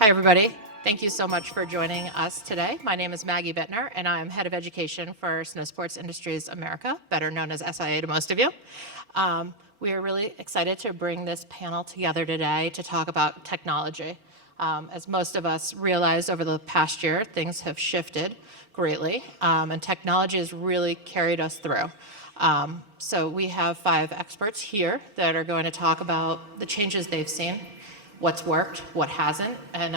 Hi, everybody. Thank you so much for joining us today. My name is Maggie Bittner, and I'm Head of Education for Snowsports Industries America, better known as SIA to most of you. We are really excited to bring this panel together today to talk about technology. As most of us realized over the past year, things have shifted greatly, and technology has really carried us through. So we have 5 experts here that are going to talk about the changes they've seen, what's worked, what hasn't, and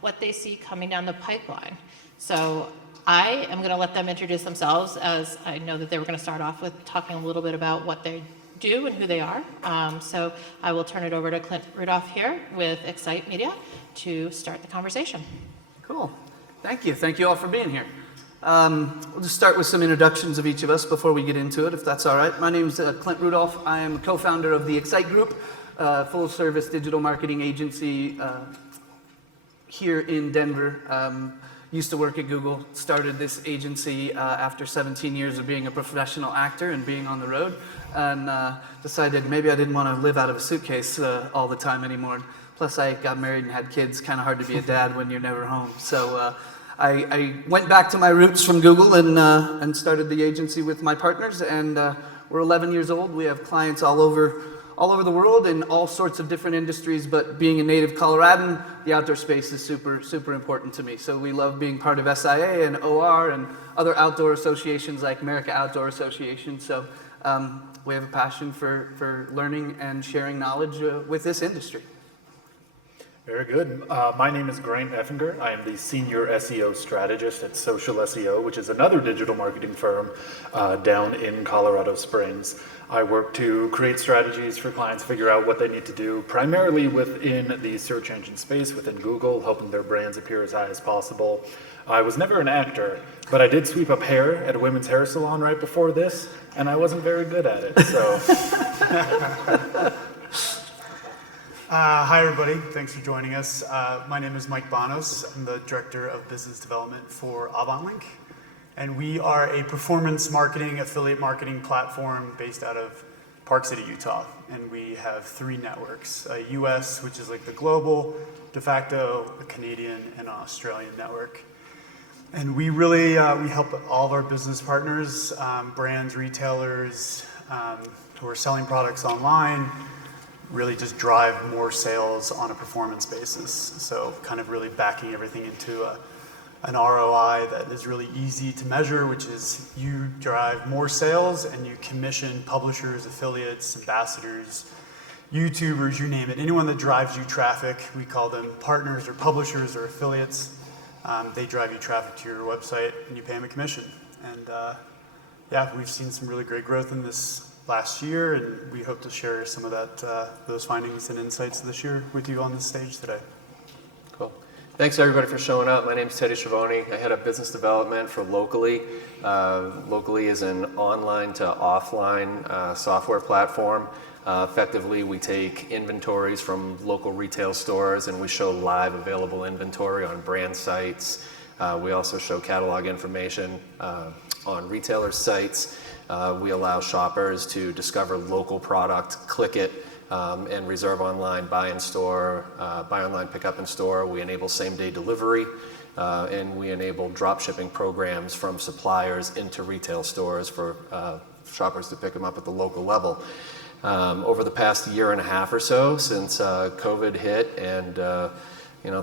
what they see coming down the pipeline. So I am going to let them introduce themselves, as I know that they were going to start off with talking a little bit about what they do and who they are. So I will turn it over to Klint Rudolph here with Xcite Media to start the conversation. Cool. Thank you. Thank you all for being here. We'll just start with some introductions of each of us before we get into it, if that's all right. My name is Klint Rudolph. I am co-founder of the Xcite Group, full-service digital marketing agency here in Denver. Used to work at Google, started this agency after 17 years of being a professional actor and being on the road, and decided maybe I didn't want to live out of a suitcase all the time anymore. Plus, I got married and had kids. Kind of hard to be a dad when you're never home. So I went back to my roots from Google and started the agency with my partners, and we're 11 years old. We have clients all over the world in all sorts of different industries, but being a native Coloradan, the outdoor space is super, super important to me. So we love being part of SIA and OR and other outdoor associations like America Outdoor Association. So we have a passion for learning and sharing knowledge with this industry. Very good. My name is Grant Effinger. I am the Senior SEO Strategist at SocialSEO, which is another digital marketing firm down in Colorado Springs. I work to create strategies for clients, figure out what they need to do, primarily within the search engine space, within Google, helping their brands appear as high as possible. I was never an actor, but I did sweep up hair at a women's hair salon right before this, and I wasn't very good at it, so. Hi, everybody. Thanks for joining us. My name is Mike Bhanos. I'm the Director of Business Development for AvantLink. And we are a performance marketing, affiliate marketing platform based out of Park City, Utah. And we have 3 networks, a US, which is like the global, de facto, a Canadian, and an Australian network. And we really, we help all of our business partners, brands, retailers, who are selling products online, really just drive more sales on a performance basis. So kind of really backing everything into an ROI that is really easy to measure, which is you drive more sales and you commission publishers, affiliates, ambassadors, YouTubers, you name it. Anyone that drives you traffic, we call them partners or publishers or affiliates. They drive you traffic to your website and you pay them a commission. And yeah, we've seen some really great growth in this last year, and we hope to share some of that, those findings and insights this year with you on this stage today. Cool. Thanks everybody for showing up. My name is Schiavoni. I head up business development for Locally. Locally is an online to offline software platform. Effectively, we take inventories from local retail stores and we show live available inventory on brand sites. We also show catalog information on retailer sites. We allow shoppers to discover local product, click it, and reserve online, buy in store, buy online, pick up in store. We enable same-day delivery, and we enable drop shipping programs from suppliers into retail stores for shoppers to pick them up at the local level. Over the past year and a half or so, since COVID hit and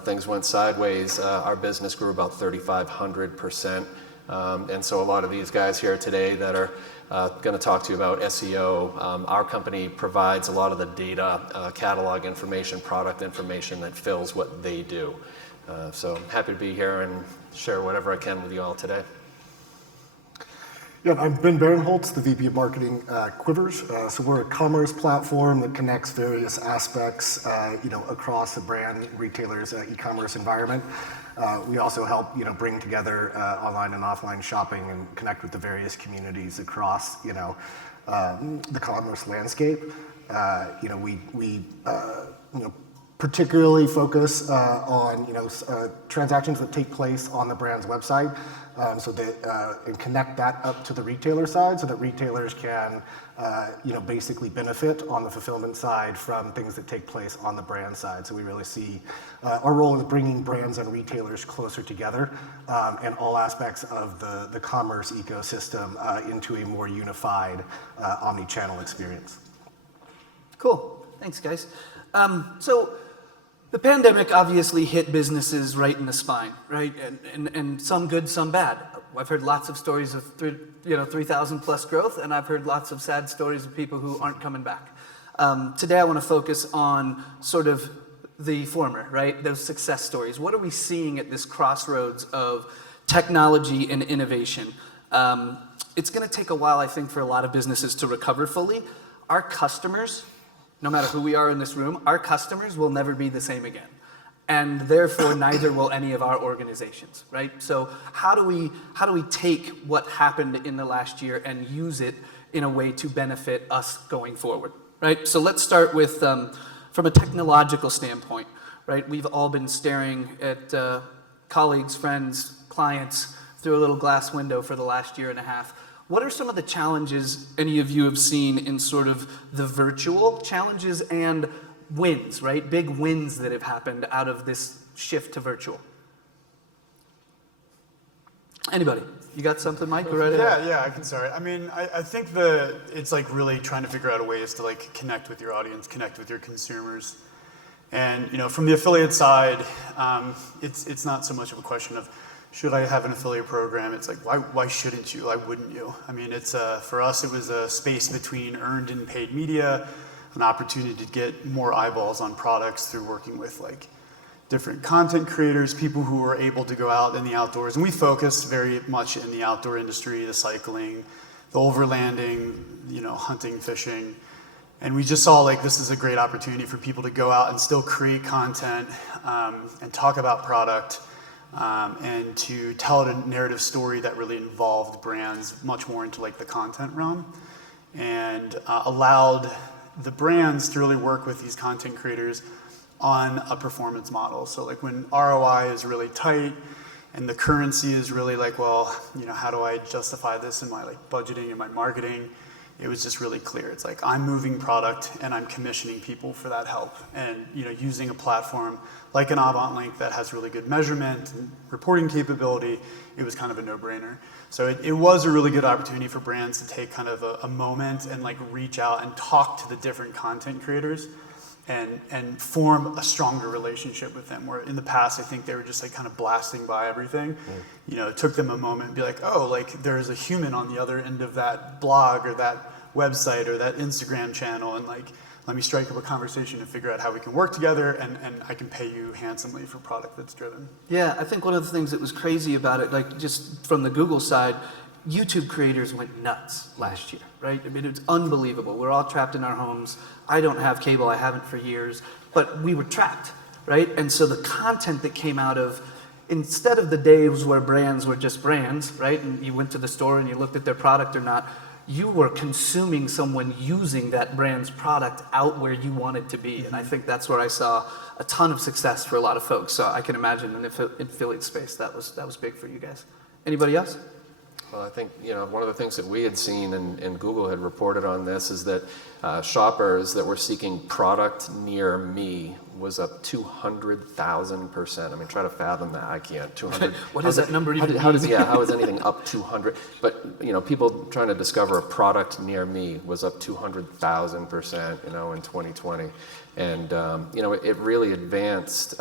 things went sideways, our business grew about 3,500%. And so a lot of these guys here today that are going to talk to you about SEO, our company provides a lot of the data, catalog information, product information that fills what they do. So I'm happy to be here and share whatever I can with you all today. Yeah, I'm Ben Barenholtz, the VP of Marketing at Quivers. So we're a commerce platform that connects various aspects, across the brand retailer's e-commerce environment. We also help, bring together online and offline shopping and connect with the various communities across, the commerce landscape. We particularly focus on transactions that take place on the brand's website, so that and connect that up to the retailer side, so that retailers can basically benefit on the fulfillment side from things that take place on the brand side. So we really see our role is bringing brands and retailers closer together, and all aspects of the commerce ecosystem into a more unified omni-channel experience. Cool. Thanks, guys. So the pandemic obviously hit businesses right in the spine, right? And some good, some bad. I've heard lots of stories of 3,000 plus growth, and I've heard lots of sad stories of people who aren't coming back. Today I want to focus on sort of the former, right? Those success stories. What are we seeing at this crossroads of technology and innovation? It's going to take a while, I think, for a lot of businesses to recover fully. Our customers, no matter who we are in this room, our customers will never be the same again. And therefore, neither will any of our organizations, right? So how do we take what happened in the last year and use it in a way to benefit us going forward, right? So let's start with, from a technological standpoint, right? We've all been staring at colleagues, friends, clients through a little glass window for the last year and a half. What are some of the challenges any of you have seen in sort of the virtual challenges and wins, right? Big wins that have happened out of this shift to virtual. Anybody? You got something, Mike? Go right ahead. Yeah, I can start. I mean, I think it's like really trying to figure out a ways to like connect with your audience, connect with your consumers. And from the affiliate side, it's not so much of a question of should I have an affiliate program? It's like, why shouldn't you? Why wouldn't you? I mean, it's for us, it was a space between earned and paid media, an opportunity to get more eyeballs on products through working with like different content creators, people who are able to go out in the outdoors. And we focus very much in the outdoor industry, the cycling, the overlanding, hunting, fishing. And we just saw like this is a great opportunity for people to go out and still create content and talk about product and to tell a narrative story that really involved brands much more into like the content realm and allowed the brands to really work with these content creators on a performance model. So like when ROI is really tight and the currency is really like, well, how do I justify this in my like budgeting and my marketing? It was just really clear. It's like I'm moving product and I'm commissioning people for that help. And using a platform like an AvantLink that has really good measurement and reporting capability, it was kind of a no-brainer. So it was a really good opportunity for brands to take kind of a moment and like reach out and talk to the different content creators and form a stronger relationship with them. Where in the past, I think they were just like kind of blasting by everything. It took them a moment and be like, oh, like there's a human on the other end of that blog or that website or that Instagram channel, and like let me strike up a conversation and figure out how we can work together, and I can pay you handsomely for product that's driven. Yeah, I think one of the things that was crazy about it, like just from the Google side, YouTube creators went nuts last year, right? I mean, it's unbelievable. We're all trapped in our homes. I don't have cable, I haven't for years, but we were trapped, right? And so the content that came out of, instead of the days where brands were just brands, right? And you went to the store and you looked at their product or not, you were consuming someone using that brand's product out where you want it to be. And I think that's where I saw a ton of success for a lot of folks. So I can imagine in the affiliate space, that was big for you guys. Anybody else? Well, I think, one of the things that we had seen and Google had reported on this is that shoppers that were seeking product near me was up 200,000%. I mean, try to fathom that. I can't. 200. What does that number even mean? How is anything up 200? But, people trying to discover a product near me was up 200,000%, in 2020. And, it really advanced,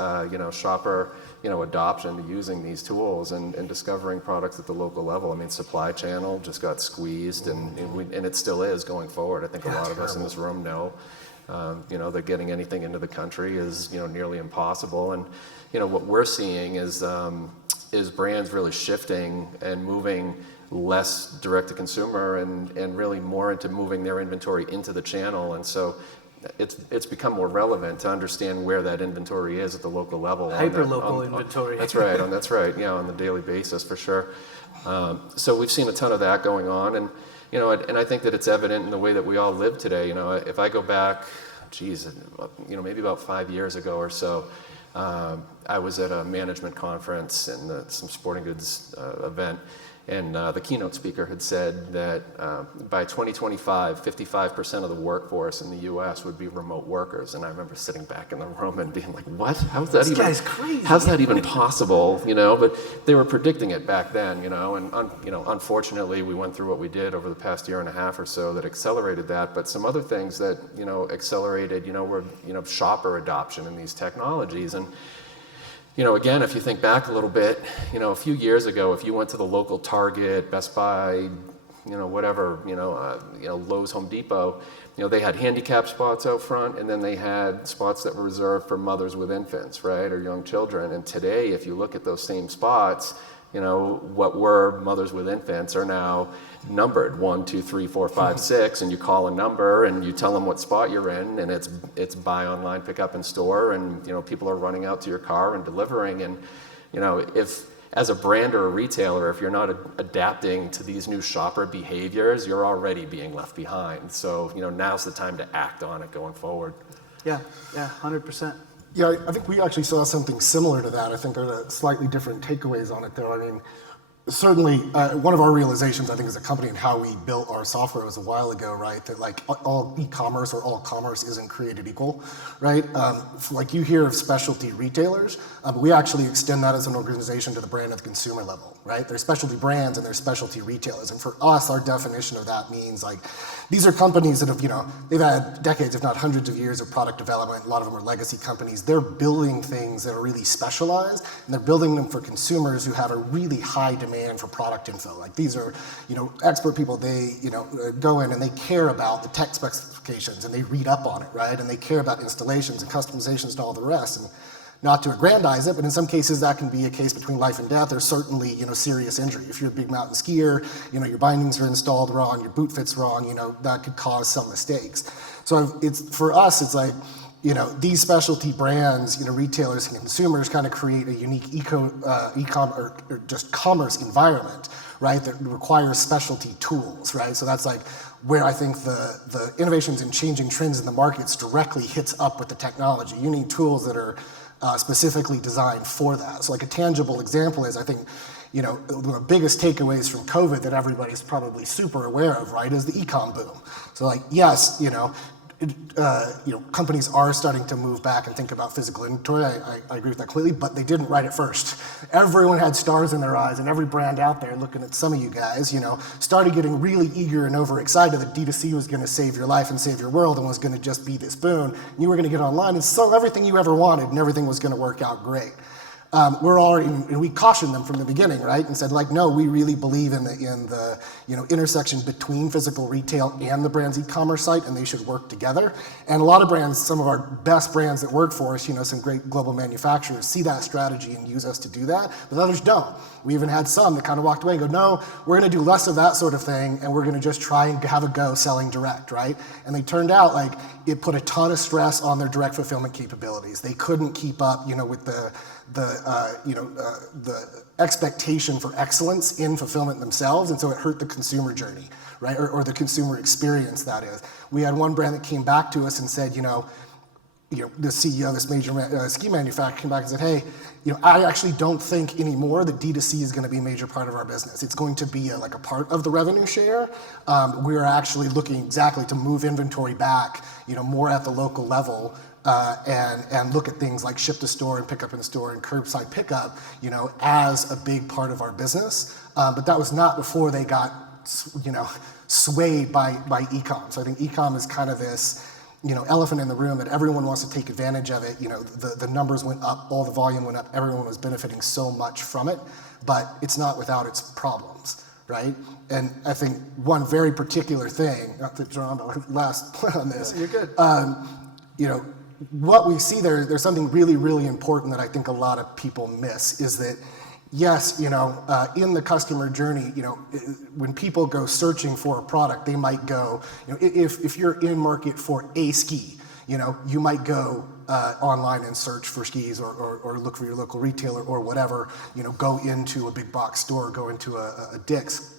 shopper adoption to using these tools and discovering products at the local level. I mean, supply channel just got squeezed, and it still is going forward. I think a lot of us in this room know, that getting anything into the country is, nearly impossible. And, what we're seeing is brands really shifting and moving less direct to consumer and really more into moving their inventory into the channel. And so it's become more relevant to understand where that inventory is at the local level. Hyper-local inventory. That's right, on the daily basis for sure. So we've seen a ton of that going on, and and I think that it's evident in the way that we all live today. If I go back maybe about 5 years ago or so, I was at a management conference and some sporting goods event, and the keynote speaker had said that by 2025, 55% of the workforce in the U.S. would be remote workers. And I remember sitting back in the room and being like, "What? How's that This guy's crazy. How's that even possible?" But they were predicting it back then. And unfortunately, we went through what we did over the past year and a half or so that accelerated that. But some other things that accelerated, were shopper adoption in these technologies. And again, if you think back a little bit, a few years ago, if you went to the local Target, Best Buy, whatever, Lowe's, Home Depot, they had handicap spots out front, and then they had spots that were reserved for mothers with infants, right, or young children. And today, if you look at those same spots, what were mothers with infants are now numbered 1, 2, 3, 4, 5, 6, and you call a number and you tell them what spot you're in, and it's buy online, pick up in store, and people are running out to your car and delivering. And if as a brand or a retailer, if you're not adapting to these new shopper behaviors, you're already being left behind. So now's the time to act on it going forward. Yeah, 100%. Yeah, I think we actually saw something similar to that. I think there are slightly different takeaways on it, though. I mean, certainly, one of our realizations, I think, as a company and how we built our software was a while ago, right? That like all e-commerce or all commerce isn't created equal, right? Like you hear of specialty retailers, but we actually extend that as an organization to the brand at the consumer level, right? There's specialty brands and there's specialty retailers. And for us, our definition of that means like, these are companies that have, they've had decades, if not hundreds of years of product development. A lot of them are legacy companies. They're building things that are really specialized, and they're building them for consumers who have a really high demand for product info. Like these are, expert people. They, go in and they care about the tech specifications and they read up on it, right? And they care about installations and customizations and all the rest. And not to aggrandize it, but in some cases that can be a case between life and death, or certainly, serious injury. If you're a big mountain skier, your bindings are installed wrong, your boot fits wrong, that could cause some mistakes. So for us, it's like, these specialty brands, retailers and consumers kind of create a unique e-commerce or just commerce environment, right? That requires specialty tools, right? So that's like where I think the innovations and changing trends in the markets directly hits up with the technology. You need tools that are specifically designed for that. So like a tangible example is, I think, one of the biggest takeaways from COVID that everybody's probably super aware of, right, is the e-com boom. So like, yes, companies are starting to move back and think about physical inventory. I agree with that completely, but they didn't write it first. Everyone had stars in their eyes, and every brand out there, looking at some of you guys, started getting really eager and overexcited that D2C was going to save your life and save your world and was going to just be this boon. And you were going to get online and sell everything you ever wanted, and everything was going to work out great. We cautioned them from the beginning, right? And said, like, no, we really believe in the intersection between physical retail and the brand's e-commerce site, and they should work together. And a lot of brands, some of our best brands that work for us, some great global manufacturers, see that strategy and use us to do that, but others don't. We even had some that kind of walked away and go, no, we're going to do less of that sort of thing, and we're going to just try and have a go selling direct, right? And they turned out like it put a ton of stress on their direct fulfillment capabilities. They couldn't keep up, with the expectation for excellence in fulfillment themselves, and so it hurt the consumer journey, right, or the consumer experience, that is. We had one brand that came back to us and said, the CEO of this major ski manufacturer came back and said, hey, I actually don't think anymore that D2C is going to be a major part of our business. It's going to be a part of the revenue share. We're actually looking exactly to move inventory back, more at the local level, and look at things like ship to store and pick up in store and curbside pickup, as a big part of our business. But that was not before they got, swayed by e-com. So I think e-com is kind of this, elephant in the room that everyone wants to take advantage of it. The numbers went up, all the volume went up, everyone was benefiting so much from it, but it's not without its problems, right? And I think one very particular thing, not to draw on the last point on this. You're good. What we see there's something really, really important that I think a lot of people miss is that, yes, in the customer journey, when people go searching for a product, they might go, if you're in market for a ski, you might go online and search for skis or look for your local retailer or whatever, go into a big box store, go into a Dick's.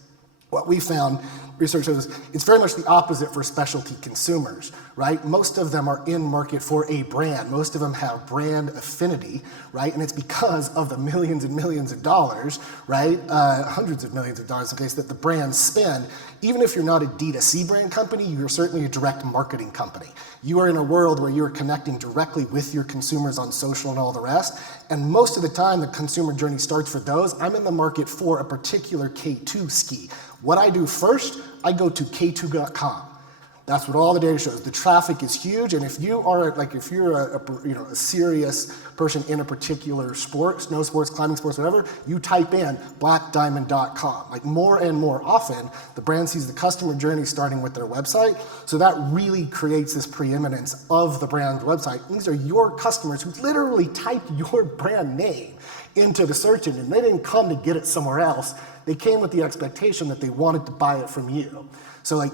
What we found, research shows, it's very much the opposite for specialty consumers, right? Most of them are in market for a brand. Most of them have brand affinity, right? And it's because of the millions and millions of dollars, right? Hundreds of millions of dollars in case that the brands spend. Even if you're not a D2C brand company, you're certainly a direct marketing company. You are in a world where you are connecting directly with your consumers on social and all the rest. And most of the time, the consumer journey starts for those. I'm in the market for a particular K2 ski. What I do first, I go to k2.com. That's what all the data shows. The traffic is huge, and if you are if you're a serious person in a particular sport, snow sports, climbing sports, whatever, you type in blackdiamond.com. Like more and more often, the brand sees the customer journey starting with their website, so that really creates this preeminence of the brand's website. These are your customers who literally typed your brand name into the search engine. They didn't come to get it somewhere else. They came with the expectation that they wanted to buy it from you. So like,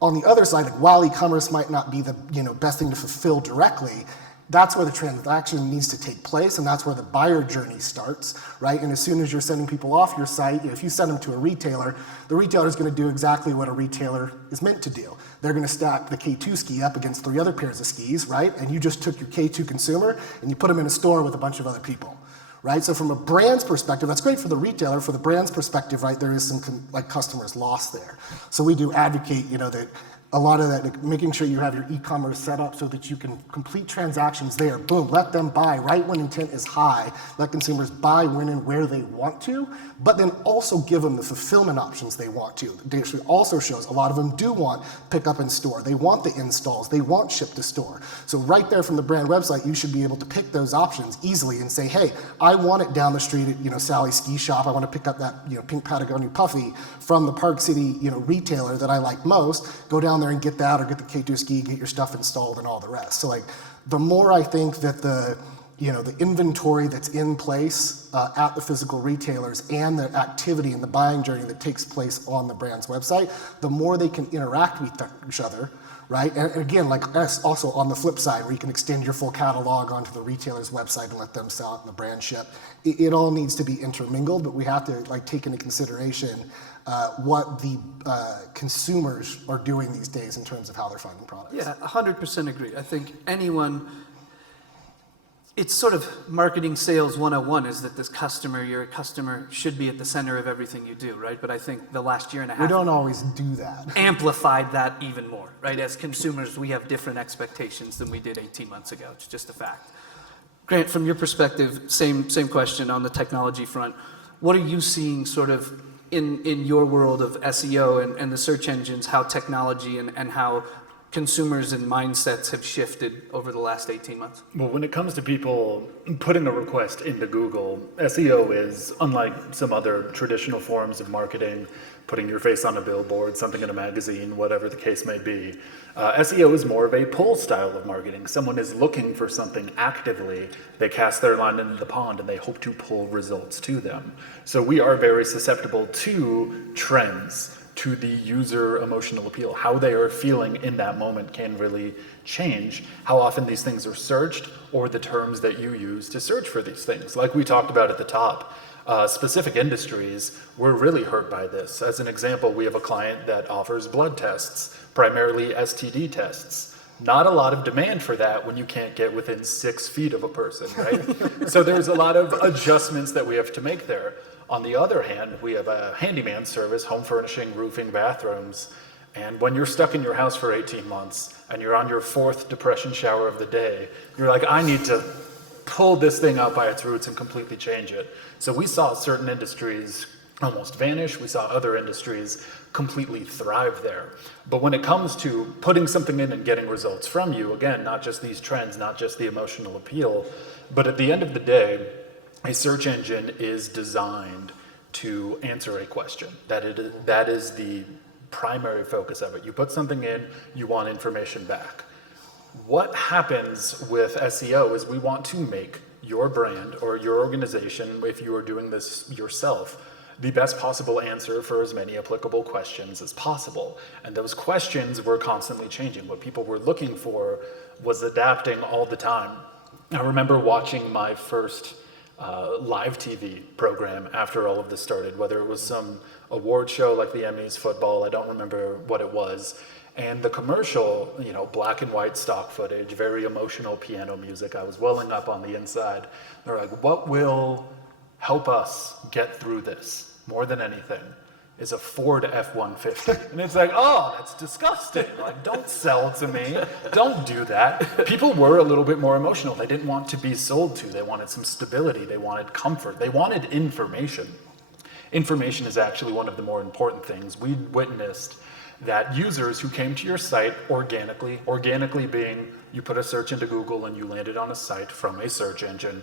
on the other side, like while e-commerce might not be the best thing to fulfill directly, that's where the transaction needs to take place, and that's where the buyer journey starts, right? And as soon as you're sending people off your site, if you send them to a retailer, the retailer is going to do exactly what a retailer is meant to do. They're going to stack the K2 ski up against 3 other pairs of skis, right? And you just took your K2 consumer and you put them in a store with a bunch of other people. Right? So from a brand's perspective, that's great for the retailer. For the brand's perspective, right, there is some customers lost there. So we do advocate, that a lot of that, like making sure you have your e-commerce set up so that you can complete transactions there. Boom, let them buy right when intent is high. Let consumers buy when and where they want to, but then also give them the fulfillment options they want to. The data also shows a lot of them do want pick up in store. They want the installs. They want ship to store. So right there from the brand website, you should be able to pick those options easily and say, hey, I want it down the street at Sally's Ski Shop. I want to pick up that pink Patagonia puffy from the Park City retailer that I like most. Go down there and get that, or get the K2 ski, get your stuff installed and all the rest. So like the more I think that the inventory that's in place at the physical retailers and the activity and the buying journey that takes place on the brand's website, the more they can interact with each other, right? And again, like us also on the flip side, where you can extend your full catalog onto the retailer's website and let them sell it in the brand ship. It all needs to be intermingled, but we have to take into consideration what the consumers are doing these days in terms of how they're finding products. Yeah, 100% agree. I think it's sort of marketing sales 101 is that your customer should be at the center of everything you do, right? But I think the last year and a half, we don't always do that. Amplified that even more, right? As consumers, we have different expectations than we did 18 months ago. It's just a fact. Grant, from your perspective, same question on the technology front. What are you seeing sort of in your world of SEO and the search engines, how technology and how consumers and mindsets have shifted over the last 18 months? Well, when it comes to people putting a request into Google, SEO is, unlike some other traditional forms of marketing, putting your face on a billboard, something in a magazine, whatever the case may be. SEO is more of a pull style of marketing. Someone is looking for something actively. They cast their line into the pond and they hope to pull results to them. So we are very susceptible to trends, to the user emotional appeal. How they are feeling in that moment can really change how often these things are searched or the terms that you use to search for these things. Like we talked about at the top, specific industries were really hurt by this. As an example, we have a client that offers blood tests, primarily STD tests. Not a lot of demand for that when you can't get within 6 feet of a person, right? So there's a lot of adjustments that we have to make there. On the other hand, we have a handyman service, home furnishing, roofing, bathrooms. And when you're stuck in your house for 18 months and you're on your 4th depression shower of the day, you're like, I need to pull this thing out by its roots and completely change it. So we saw certain industries almost vanish. We saw other industries completely thrive there. But when it comes to putting something in and getting results from you, again, not just these trends, not just the emotional appeal, but at the end of the day, a search engine is designed to answer a question. That is the primary focus of it. You put something in, you want information back. What happens with SEO is we want to make your brand or your organization, if you are doing this yourself, the best possible answer for as many applicable questions as possible. And those questions were constantly changing. What people were looking for was adapting all the time. I remember watching my first live TV program after all of this started, whether it was some award show like the Emmys, football, I don't remember what it was. And the commercial, you know, black and white stock footage, very emotional piano music. I was welling up on the inside. They're like, what will help us get through this more than anything is a Ford F-150. And it's like, oh, that's disgusting. Like, don't sell to me. Don't do that. People were a little bit more emotional. They didn't want to be sold to. They wanted some stability. They wanted comfort. They wanted information. Information is actually one of the more important things. We witnessed that users who came to your site organically being you put a search into Google and you landed on a site from a search engine,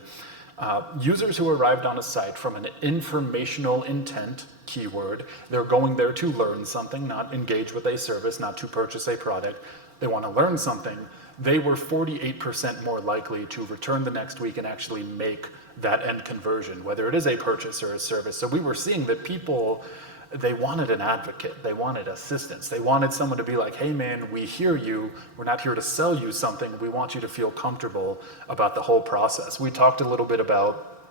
users who arrived on a site from an informational intent keyword, they're going there to learn something, not engage with a service, not to purchase a product. They want to learn something. They were 48% more likely to return the next week and actually make that end conversion, whether it is a purchase or a service. So we were seeing that people, they wanted an advocate, they wanted assistance, they wanted someone to be like, hey man, we hear you, we're not here to sell you something, we want you to feel comfortable about the whole process. We talked a little bit about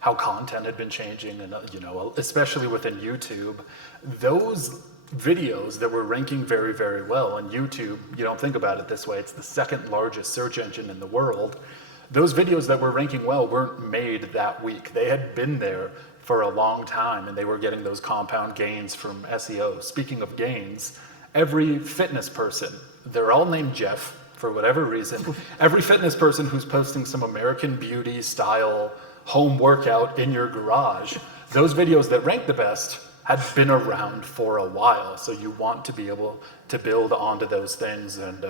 how content had been changing, and you know, especially within YouTube, those videos that were ranking very, very well on YouTube, you don't think about it this way, it's the second largest search engine in the world. Those videos that were ranking well weren't made that week. They had been there for a long time, and they were getting those compound gains from SEO. Speaking of gains, every fitness person, they're all named Jeff for whatever reason, every fitness person who's posting some American Beauty style home workout in your garage, those videos that rank the best had been around for a while. So you want to be able to build onto those things. And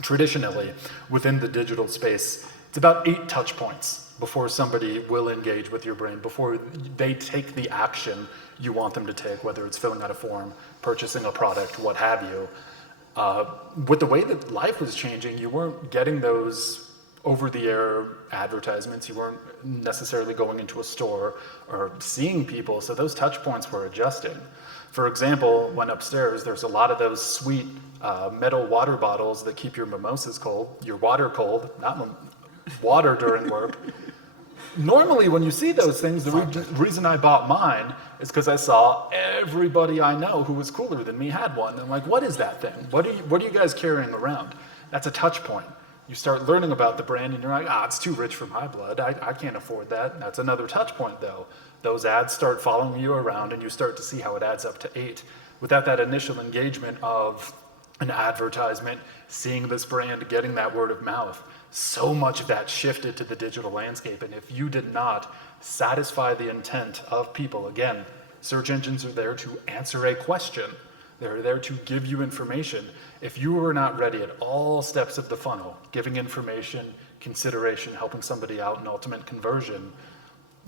traditionally, within the digital space, it's about 8 touch points before somebody will engage with your brand, before they take the action you want them to take, whether it's filling out a form, purchasing a product, what have you. With the way that life was changing, you weren't getting those over-the-air advertisements. You weren't necessarily going into a store or seeing people, so those touch points were adjusting. For example, when upstairs, there's a lot of those sweet metal water bottles that keep your mimosas cold, your water cold, not water during work. Normally, when you see those things, the reason I bought mine is because I saw everybody I know who was cooler than me had one. And I'm like, what is that thing? What are you guys carrying around? That's a touch point. You start learning about the brand and you're like, it's too rich for my blood. I can't afford that. That's another touch point though. Those ads start following you around and you start to see how it adds up to 8. Without that initial engagement of an advertisement, seeing this brand, getting that word of mouth, so much of that shifted to the digital landscape. And if you did not satisfy the intent of people, again, search engines are there to answer a question. They're there to give you information. If you were not ready at all steps of the funnel, giving information, consideration, helping somebody out, and ultimate conversion,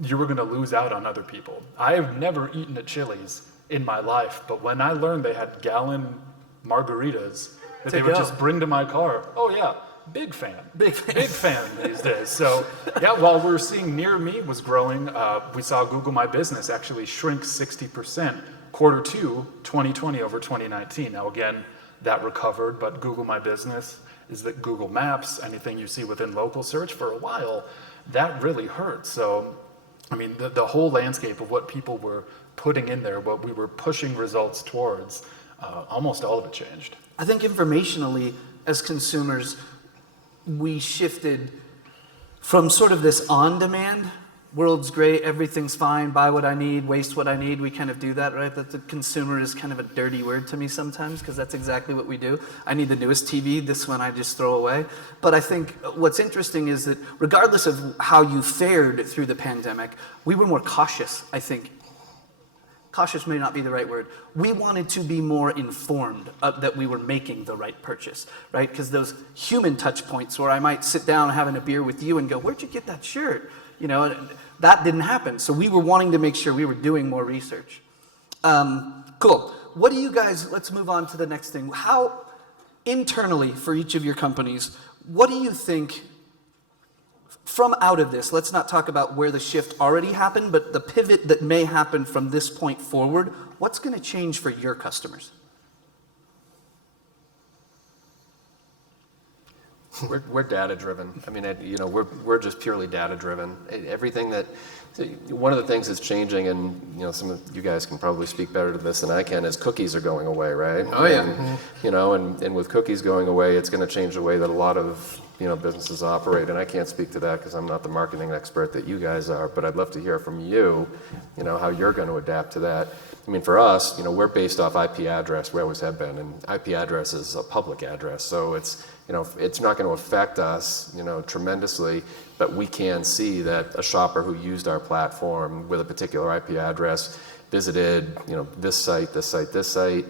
you were going to lose out on other people. I have never eaten at Chili's in my life, but when I learned they had gallon margaritas that they would just bring to my car, oh yeah, big fan these days. So yeah, while we're seeing near me was growing, we saw Google My Business actually shrink 60% Q2 2020 over 2019. Now again, that recovered, but Google My Business is that Google Maps, anything you see within local search for a while, that really hurt. So, I mean, the whole landscape of what people were putting in there, what we were pushing results towards, almost all of it changed. I think informationally, as consumers, we shifted from sort of this on-demand, world's great, everything's fine, buy what I need, waste what I need. We kind of do that, right? That the consumer is kind of a dirty word to me sometimes, because that's exactly what we do. I need the newest TV, this one I just throw away. But I think what's interesting is that regardless of how you fared through the pandemic, we were more cautious, I think. Cautious may not be the right word. We wanted to be more informed that we were making the right purchase, right? Because those human touch points where I might sit down having a beer with you and go, where'd you get that shirt? You know, that didn't happen. So we were wanting to make sure we were doing more research. Cool. What do you guys, let's move on to the next thing. How, internally for each of your companies, what do you think from out of this, let's not talk about where the shift already happened, but the pivot that may happen from this point forward, what's going to change for your customers? We're data driven. I mean, we're just purely data driven. Everything that, one of the things that's changing, and some of you guys can probably speak better to this than I can, is cookies are going away, right? Oh yeah. And with cookies going away, it's going to change the way that a lot of businesses operate. And I can't speak to that because I'm not the marketing expert that you guys are. But I'd love to hear from you, how you're going to adapt to that. I mean, for us, we're based off IP address. We always have been, and IP address is a public address, so it's not going to affect us, tremendously. But we can see that a shopper who used our platform with a particular IP address visited, this site, this site, this site.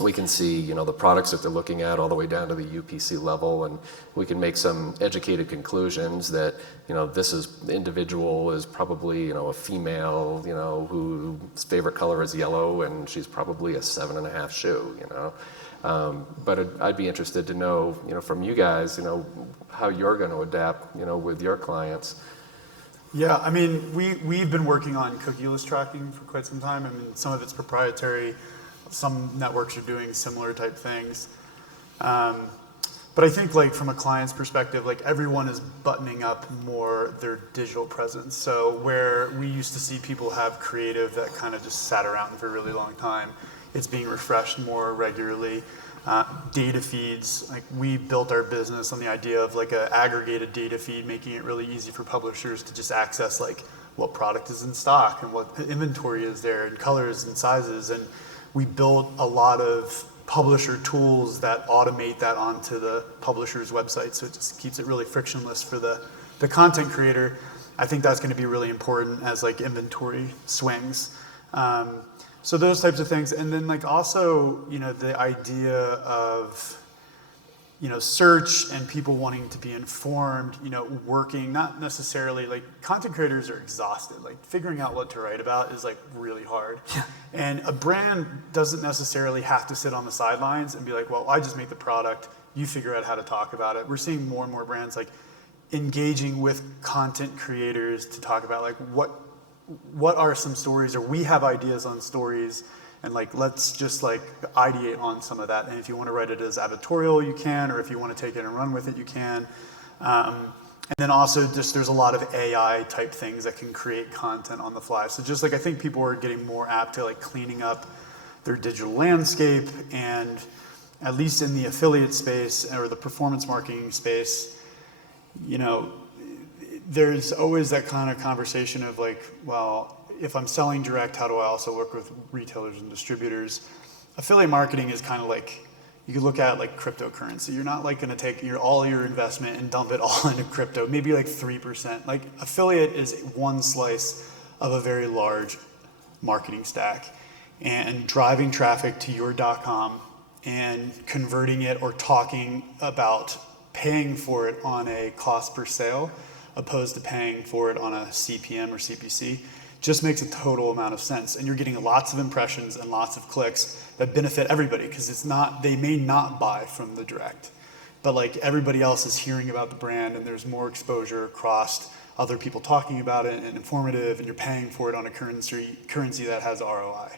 We can see, the products that they're looking at all the way down to the UPC level, and we can make some educated conclusions that, this individual is probably, a female, whose favorite color is yellow, and she's probably a 7.5 shoe, But I'd be interested to know, from you guys, how you're going to adapt, with your clients. Yeah, I mean, we've been working on cookieless tracking for quite some time. I mean, some of it's proprietary. Some networks are doing similar type things. But I think from a client's perspective, everyone is buttoning up more their digital presence. So where we used to see people have creative that kind of just sat around for a really long time, it's being refreshed more regularly. Data feeds, we built our business on the idea of an aggregated data feed, making it really easy for publishers to just access what product is in stock and what inventory is there and colors and sizes. And we built a lot of publisher tools that automate that onto the publisher's website, so it just keeps it really frictionless for the content creator. I think that's going to be really important as inventory swings. So those types of things, and then also the idea of search and people wanting to be informed, working, not necessarily content creators are exhausted. Figuring out what to write about is really hard. Yeah. And a brand doesn't necessarily have to sit on the sidelines and be well, I just make the product, you figure out how to talk about it. We're seeing more and more brands engaging with content creators to talk about what are some stories, or we have ideas on stories, and let's just ideate on some of that. And if you want to write it as editorial, you can, or if you want to take it and run with it, you can. And then also just there's a lot of AI type things that can create content on the fly. So just I think people are getting more apt to cleaning up their digital landscape, and at least in the affiliate space or the performance marketing space, there's always that kind of conversation of well, if I'm selling direct, how do I also work with retailers and distributors? Affiliate marketing is kind of you could look at cryptocurrency. You're not going to take all your investment and dump it all into crypto, maybe 3%. Affiliate is one slice of a very large marketing stack, and driving traffic to your .com and converting it or talking about paying for it on a cost per sale opposed to paying for it on a CPM or CPC just makes a total amount of sense. And you're getting lots of impressions and lots of clicks that benefit everybody, because they may not buy from the direct, but everybody else is hearing about the brand, and there's more exposure across other people talking about it and informative, and you're paying for it on a currency that has ROI.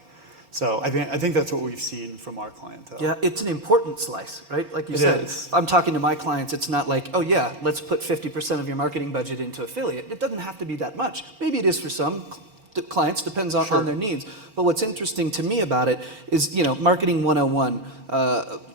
So I think that's what we've seen from our clientele. Yeah, it's an important slice, right? Like you said, I'm talking to my clients, it's not oh yeah, let's put 50% of your marketing budget into affiliate. It doesn't have to be that much. Maybe it is for some clients, depends on their needs. But what's interesting to me about it is, marketing 101,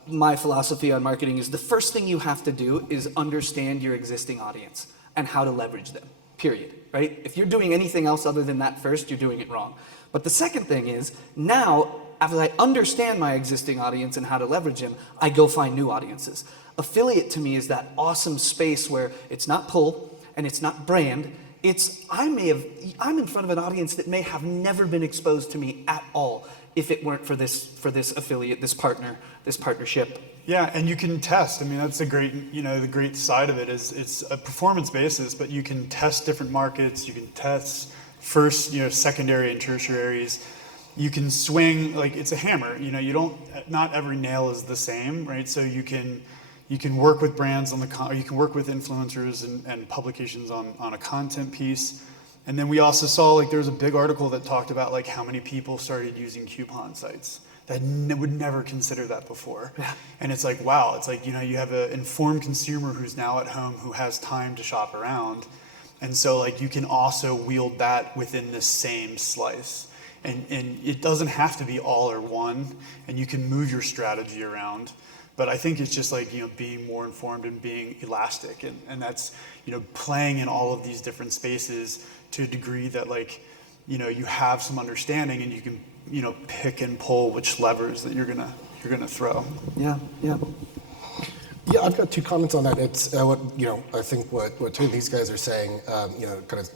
my philosophy on marketing is the first thing you have to do is understand your existing audience and how to leverage them, period, right? If you're doing anything else other than that first, you're doing it wrong. But the second thing is, now, after I understand my existing audience and how to leverage them, I go find new audiences. Affiliate to me is that awesome space where it's not pull and it's not brand. I'm in front of an audience that may have never been exposed to me at all if it weren't for this affiliate, this partnership. Yeah, and you can test. I mean, that's the great side of it is it's a performance basis, but you can test different markets. You can test first, secondary and tertiaries. You can swing, it's a hammer. Not every nail is the same, right? So you can work with brands or you can work with influencers and publications on a content piece. And then we also saw there was a big article that talked about how many people started using coupon sites. that would never consider that before. Yeah. And it's like, wow, it's like, you know, you have an informed consumer who's now at home who has time to shop around. And so like you can also wield that within the same slice. And it doesn't have to be all or one, and you can move your strategy around. But I think it's just like, you know, being more informed and being elastic. And that's, you know, playing in all of these different spaces to a degree that like, you know, you have some understanding and you can, you know, pick and pull which levers that you're gonna throw. Yeah, yeah. Yeah, I've got two comments on that. It's what, you know, I think what two of these guys are saying, you know, kind of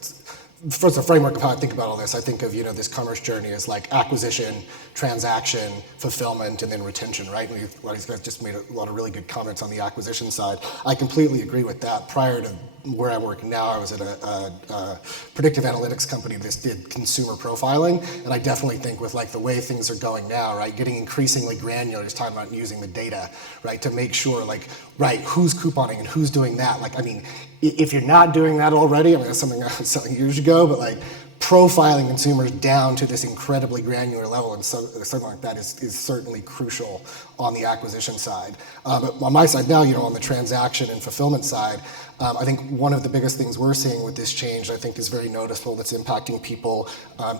first the framework of how I think about all this. I think of, you know, this commerce journey as like acquisition, transaction, fulfillment, and then retention, right? And a lot of these guys just made a lot of really good comments on the acquisition side. I completely agree with that. Prior to where I'm working now, I was at a predictive analytics company that did consumer profiling, and I definitely think with like the way things are going now, right, getting increasingly granular is talking about using the data, right, to make sure like, right, who's couponing and who's doing that. Like, I mean, if you're not doing that already, I mean, that's something I was selling years ago, but like profiling consumers down to this incredibly granular level and something like that is certainly crucial on the acquisition side. But on my side now, you know, on the transaction and fulfillment side, I think one of the biggest things we're seeing with this change, I think is very noticeable that's impacting people,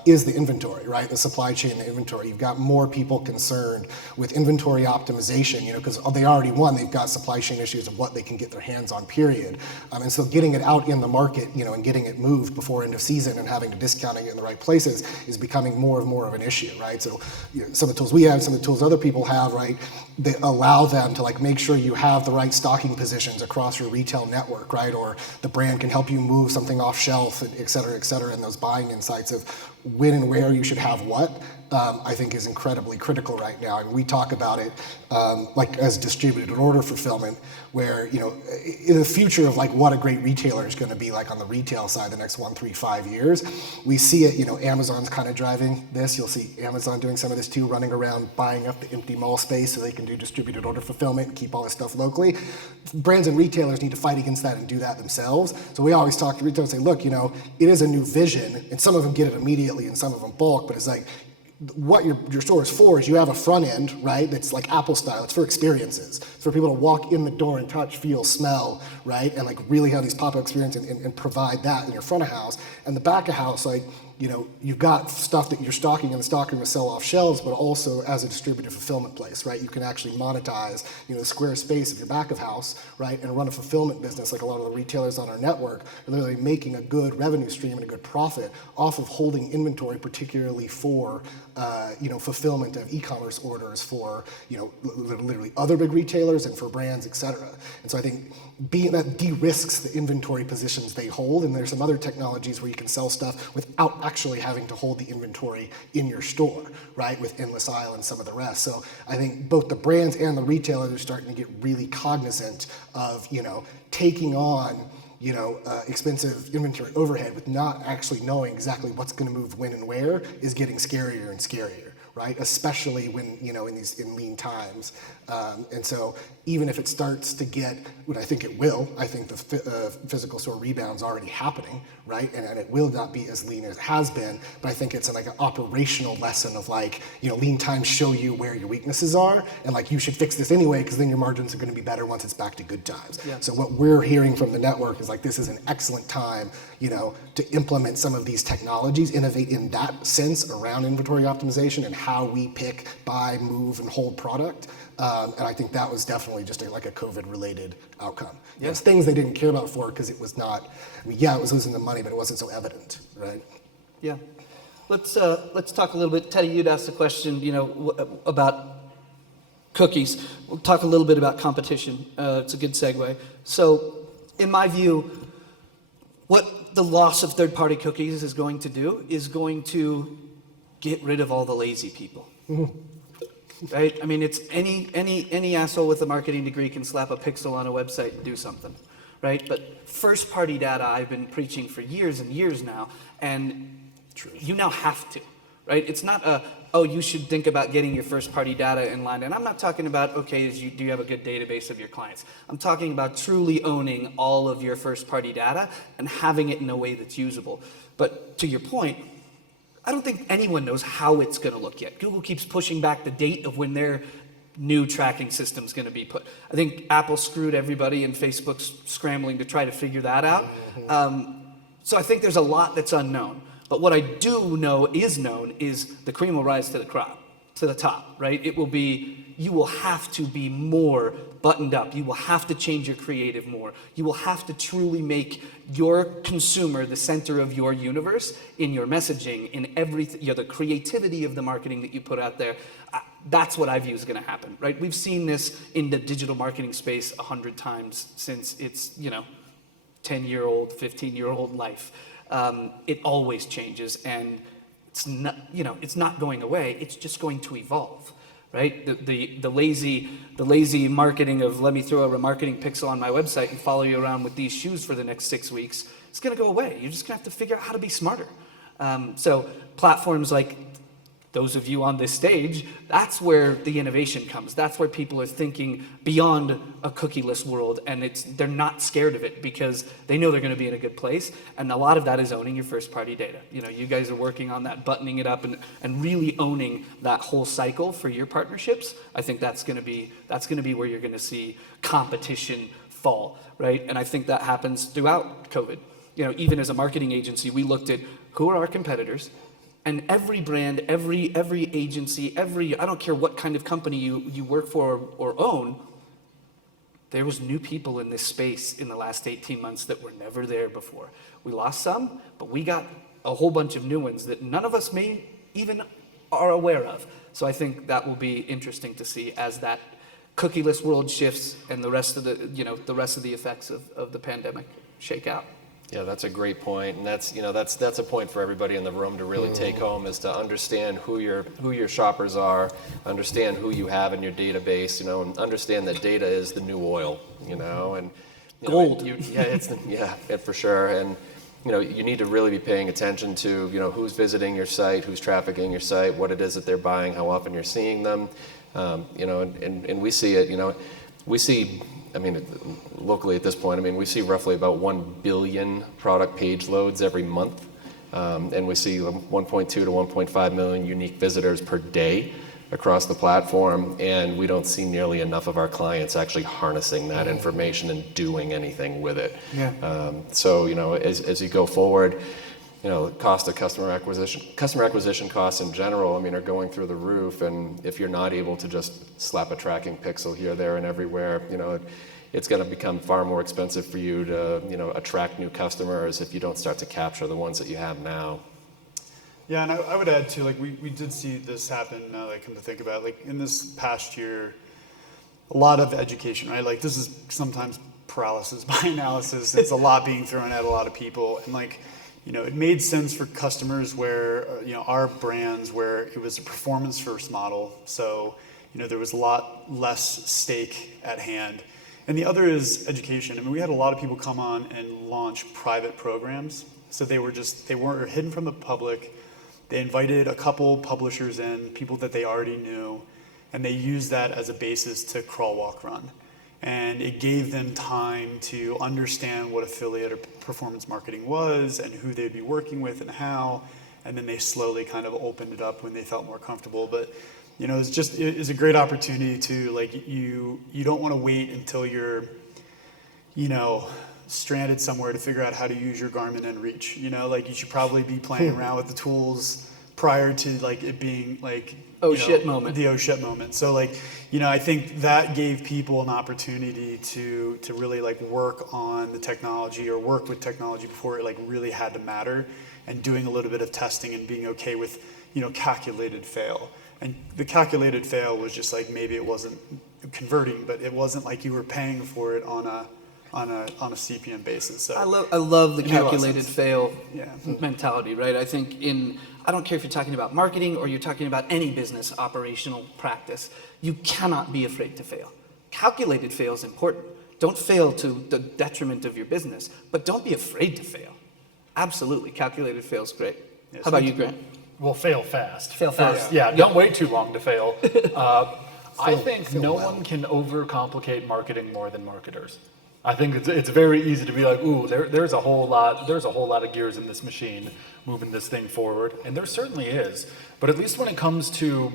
is the inventory, right? The supply chain and the inventory. You've got more people concerned with inventory optimization, you know, because they already they've got supply chain issues of what they can get their hands on, period. And so getting it out in the market, you know, and getting it moved before end of season and having to discounting it in the right places is becoming more and more of an issue, right? So you know, some of the tools we have, some of the tools other people have, right, that allow them to like make sure you have the right stocking positions across your retail network, right? Or the brand can help you move something off shelf, and et cetera, and those buying insights of when and where you should have what, I think is incredibly critical right now. And we talk about it like as distributed order fulfillment, where, you know, in the future of like what a great retailer is going to be like on the retail side the next 1, 3, 5 years, we see it, you know, Amazon's kind of driving this. You'll see Amazon doing some of this too, running around buying up the empty mall space so they can do distributed order fulfillment and keep all this stuff locally. Brands and retailers need to fight against that and do that themselves. So we always talk to retailers and say, look, you know, it is a new vision, and some of them get it immediately and some of them bulk, but it's like, what your store is for is you have a front end, right, that's like Apple style. It's for experiences. It's for people to walk in the door and touch, feel, smell, right, and like really have these pop-up experiences and provide that in your front of house. And the back of house, like, you know, you've got stuff that you're stocking in the stockroom to sell off shelves, but also as a distributed fulfillment place, right? You can actually monetize, you know, the square space of your back of house, right, and run a fulfillment business like a lot of the retailers on our network are literally making a good revenue stream and a good profit off of holding inventory, particularly for, you know, fulfillment of e-commerce orders for, you know, literally other big retailers and for brands, et cetera. And so I think being that de-risks the inventory positions they hold, and there's some other technologies where you can sell stuff without actually having to hold the inventory in your store, right, with endless aisle and some of the rest. So I think both the brands and the retailers are starting to get really cognizant of, you know, taking on, you know, expensive inventory overhead with not actually knowing exactly what's going to move when and where is getting scarier and scarier, right? Especially when, you know, in lean times. And so even if it starts to get, what I think it will, I think the physical store rebound's already happening, right? And it will not be as lean as it has been, but I think it's like an operational lesson of like, you know, lean times show you where your weaknesses are, and like you should fix this anyway, because then your margins are going to be better once it's back to good times. Yeah. So what we're hearing from the network is like, this is an excellent time, you know, to implement some of these technologies, innovate in that sense around inventory optimization and how we pick, buy, move, and hold product. And I think that was definitely just like a COVID-related outcome. Yeah. It's things they didn't care about before because it was not, I mean, yeah, it was losing the money, but it wasn't so evident, right? Yeah. Let's talk a little bit. Teddy, you'd asked the question, you know, about cookies. We'll talk a little bit about competition. It's a good segue. So, in my view, what the loss of third-party cookies is going to do is going to get rid of all the lazy people. Mm-hmm. Right? I mean, it's any asshole with a marketing degree can slap a pixel on a website and do something, right? But first-party data I've been preaching for years and years now, and you now have to, right? It's not oh, you should think about getting your first-party data in line. And I'm not talking about, okay, do you have a good database of your clients? I'm talking about truly owning all of your first-party data and having it in a way that's usable. But to your point, I don't think anyone knows how it's going to look yet. Google keeps pushing back the date of when their new tracking system is going to be put. I think Apple screwed everybody and Facebook's scrambling to try to figure that out. So I think there's a lot that's unknown. But what I do know is known is the cream will rise to the top, right? It will be, you will have to be more buttoned up. You will have to change your creative more. You will have to truly make your consumer the center of your universe in your messaging, in everything, the creativity of the marketing that you put out there. That's what I view is going to happen, right? We've seen this in the digital marketing space 100 times since its, 10-year-old, 15-year-old life. It always changes, and it's not, it's not going away. It's just going to evolve, right? The lazy marketing of let me throw a remarketing pixel on my website and follow you around with these shoes for the next 6 weeks. It's going to go away. You're just going to have to figure out how to be smarter. So platforms like those of you on this stage, that's where the innovation comes. That's where people are thinking beyond a cookieless world, and they're not scared of it because they know they're going to be in a good place. And a lot of that is owning your first-party data. You guys are working on that, buttoning it up, and really owning that whole cycle for your partnerships. I think that's going to be where you're going to see competition fall, right? And I think that happens throughout COVID. Even as a marketing agency, we looked at who are our competitors. And every brand, every agency, I don't care what kind of company you work for or own, there was new people in this space in the last 18 months that were never there before. We lost some, but we got a whole bunch of new ones that none of us may even are aware of. So I think that will be interesting to see as that cookieless world shifts and the rest of the effects of the pandemic shake out. Yeah, that's a great point, and that's a point for everybody in the room to really take home, is to understand who your shoppers are, understand who you have in your database, and understand that data is the new oil, and gold. For sure, and you need to really be paying attention to who's visiting your site, who's trafficking your site, what it is that they're buying, how often you're seeing them, and we see it, we see. Locally at this point, we see roughly about 1 billion product page loads every month, and we see 1.2 to 1.5 million unique visitors per day across the platform, and we don't see nearly enough of our clients actually harnessing that information and doing anything with it. Yeah. So, as you go forward, cost of customer acquisition costs in general, are going through the roof. And if you're not able to just slap a tracking pixel here, there, and everywhere, it's going to become far more expensive for you to, attract new customers if you don't start to capture the ones that you have now. Yeah, and I would add too, we did see this happen, now that I come to think about it, in this past year, a lot of education, right? This is sometimes paralysis by analysis. It's a lot being thrown at a lot of people. And it made sense for customers where, our brands where it was a performance first model. So, there was a lot less stake at hand. And the other is education. We had a lot of people come on and launch private programs. So they weren't hidden from the public. They invited a couple publishers in, people that they already knew, and they used that as a basis to crawl, walk, run. And it gave them time to understand what affiliate or performance marketing was and who they'd be working with and how. And then they slowly kind of opened it up when they felt more comfortable. But it's a great opportunity to you don't want to wait until you're stranded somewhere to figure out how to use your Garmin and Reach. You should probably be playing around with the tools prior to it being moment. The oh shit moment. So I think that gave people an opportunity to really work on the technology or work with technology before it really had to matter, and doing a little bit of testing and being okay with calculated fail. And the calculated fail was just maybe it wasn't converting, but it wasn't like you were paying for it on a CPM basis. So I love the calculated fail Yeah. mentality, right? I think I don't care if you're talking about marketing or you're talking about any business operational practice, you cannot be afraid to fail. Calculated fail is important. Don't fail to the detriment of your business, but don't be afraid to fail. Absolutely, calculated fail is great. Yes. How about you, Grant? Well, fail fast. Fail fast. Yeah, don't wait too long to fail. I think no one can overcomplicate marketing more than marketers. I think it's very easy to be like, ooh, there's a whole lot of gears in this machine moving this thing forward, and there certainly is. But at least when it comes to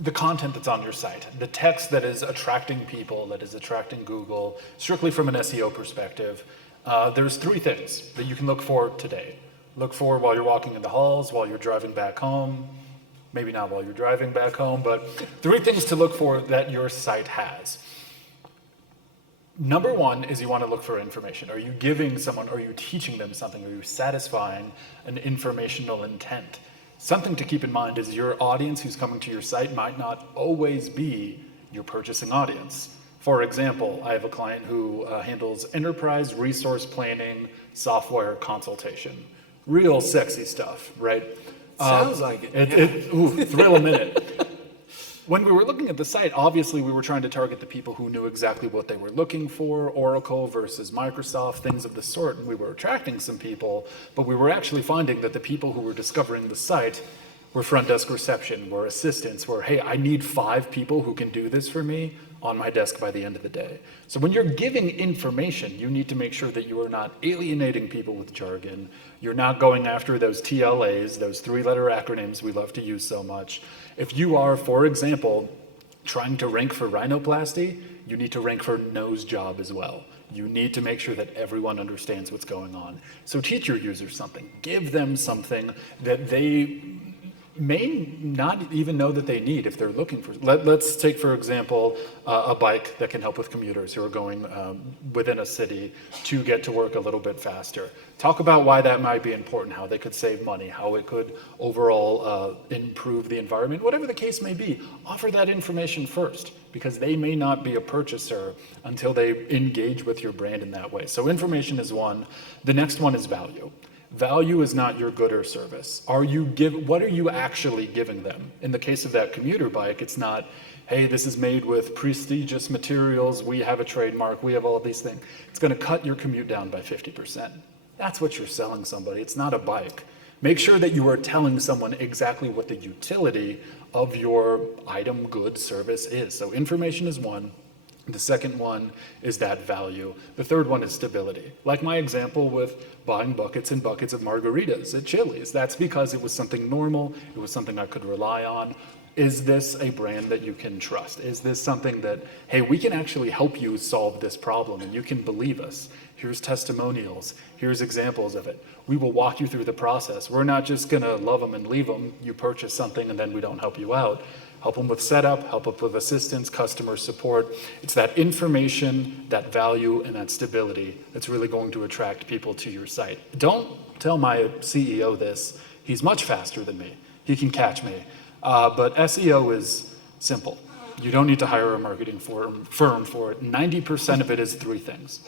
the content that's on your site, the text that is attracting people, that is attracting Google, strictly from an SEO perspective, there's 3 things that you can look for today. Look for while you're walking in the halls, while you're driving back home, maybe not while you're driving back home, but 3 things to look for that your site has. Number 1 is you want to look for information. Are you giving someone, are you teaching them something? Are you satisfying an informational intent? Something to keep in mind is your audience who's coming to your site might not always be your purchasing audience. For example, I have a client who handles enterprise resource planning software consultation. Real sexy stuff, right? Sounds like it. Ooh, thrill a minute. When we were looking at the site, obviously we were trying to target the people who knew exactly what they were looking for, Oracle versus Microsoft, things of the sort, and we were attracting some people, but we were actually finding that the people who were discovering the site were front desk reception, were assistants, were, hey, I need 5 people who can do this for me on my desk by the end of the day. So when you're giving information, you need to make sure that you are not alienating people with jargon. You're not going after those TLAs, those 3-letter acronyms we love to use so much. If you are, for example, trying to rank for rhinoplasty, you need to rank for nose job as well. You need to make sure that everyone understands what's going on. So teach your users something. Give them something that they may not even know that they need if they're looking for. Let's take, for example, a bike that can help with commuters who are going within a city to get to work a little bit faster. Talk about why that might be important, how they could save money, how it could overall improve the environment, whatever the case may be. Offer that information first, because they may not be a purchaser until they engage with your brand in that way. So information is one. The next one is value. Value is not your good or service. What are you actually giving them? In the case of that commuter bike, it's not, hey, this is made with prestigious materials, we have a trademark, we have all of these things. It's going to cut your commute down by 50%. That's what you're selling somebody. It's not a bike. Make sure that you are telling someone exactly what the utility of your item, good, service is. So information is one. The second one is that value. The third one is stability. Like my example with buying buckets and buckets of margaritas at Chili's. That's because it was something normal. It was something I could rely on. Is this a brand that you can trust? Is this something that, hey, we can actually help you solve this problem and you can believe us? Here's testimonials. Here's examples of it. We will walk you through the process. We're not just going to love them and leave them. You purchase something and then we don't help you out. Help them with setup, help them with assistance, customer support. It's that information, that value, and that stability that's really going to attract people to your site. Don't tell my CEO this. He's much faster than me. He can catch me. But SEO is simple. You don't need to hire a marketing firm for it. 90% of it is 3 things.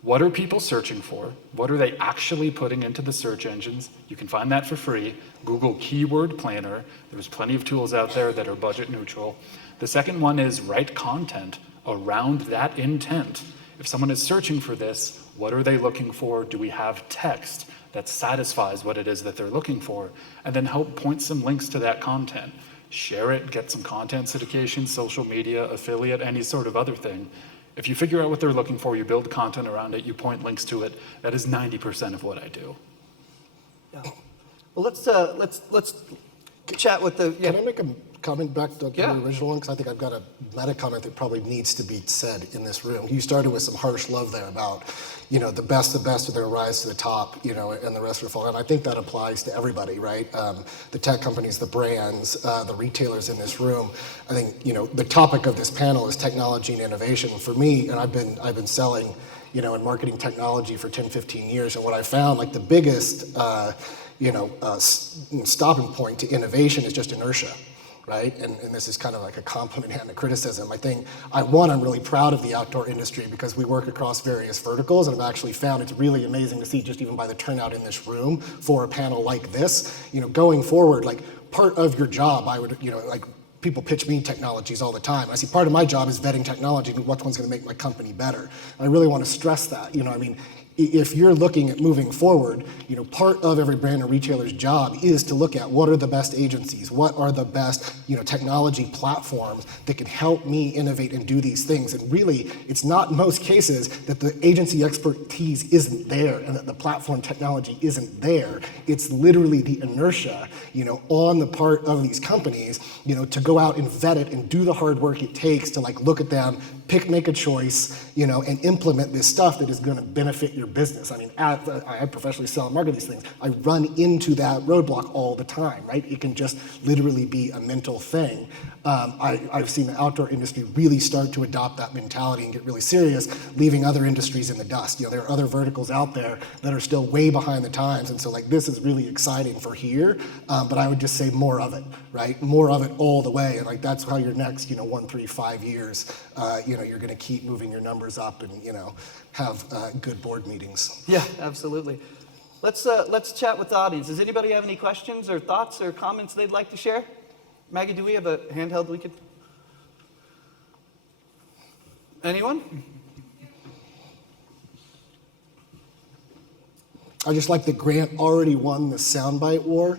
What are people searching for? What are they actually putting into the search engines? You can find that for free. Google Keyword Planner. There's plenty of tools out there that are budget neutral. The second one is write content around that intent. If someone is searching for this, what are they looking for? Do we have text that satisfies what it is that they're looking for? And then help point some links to that content. Share it, get some content syndication, social media, affiliate, any sort of other thing. If you figure out what they're looking for, you build content around it, you point links to it. That is 90% of what I do. Yeah. Well, let's chat with the. Yeah. Can I make a comment back to Yeah. the original one? Because I think I've got a meta comment that probably needs to be said in this room. You started with some harsh love there about, the best are going to rise to the top, and the rest will fall. And I think that applies to everybody, right? The tech companies, the brands, the retailers in this room. I think, the topic of this panel is technology and innovation. For me, and I've been selling, in marketing technology for 10, 15 years. And what I found, like the biggest, stopping point to innovation is just inertia. Right? And this is kind of like a compliment and a criticism. I'm really proud of the outdoor industry because we work across various verticals, and I've actually found it's really amazing to see, just even by the turnout in this room for a panel like this, going forward, like part of your job, I would, people pitch me technologies all the time. I see part of my job is vetting technology and what one's going to make my company better. And I really want to stress that, if you're looking at moving forward, part of every brand and retailer's job is to look at what are the best agencies, what are the best, technology platforms that can help me innovate and do these things. And really, it's not in most cases that the agency expertise isn't there and that the platform technology isn't there. It's literally the inertia, on the part of these companies, to go out and vet it and do the hard work it takes to look at them, make a choice, and implement this stuff that is going to benefit your business. I mean, I professionally sell and market these things. I run into that roadblock all the time, right? It can just literally be a mental thing. I've seen the outdoor industry really start to adopt that mentality and get really serious, leaving other industries in the dust. There are other verticals out there that are still way behind the times, and so this is really exciting for here. But I would just say more of it, right? More of it all the way, and that's how your next 1, 3, 5 years, you're going to keep moving your numbers up and have good board meetings. Yeah, absolutely. Let's chat with the audience. Does anybody have any questions or thoughts or comments they'd like to share? Maggie, do we have a handheld we could? Anyone? I just like that Grant already won the soundbite war.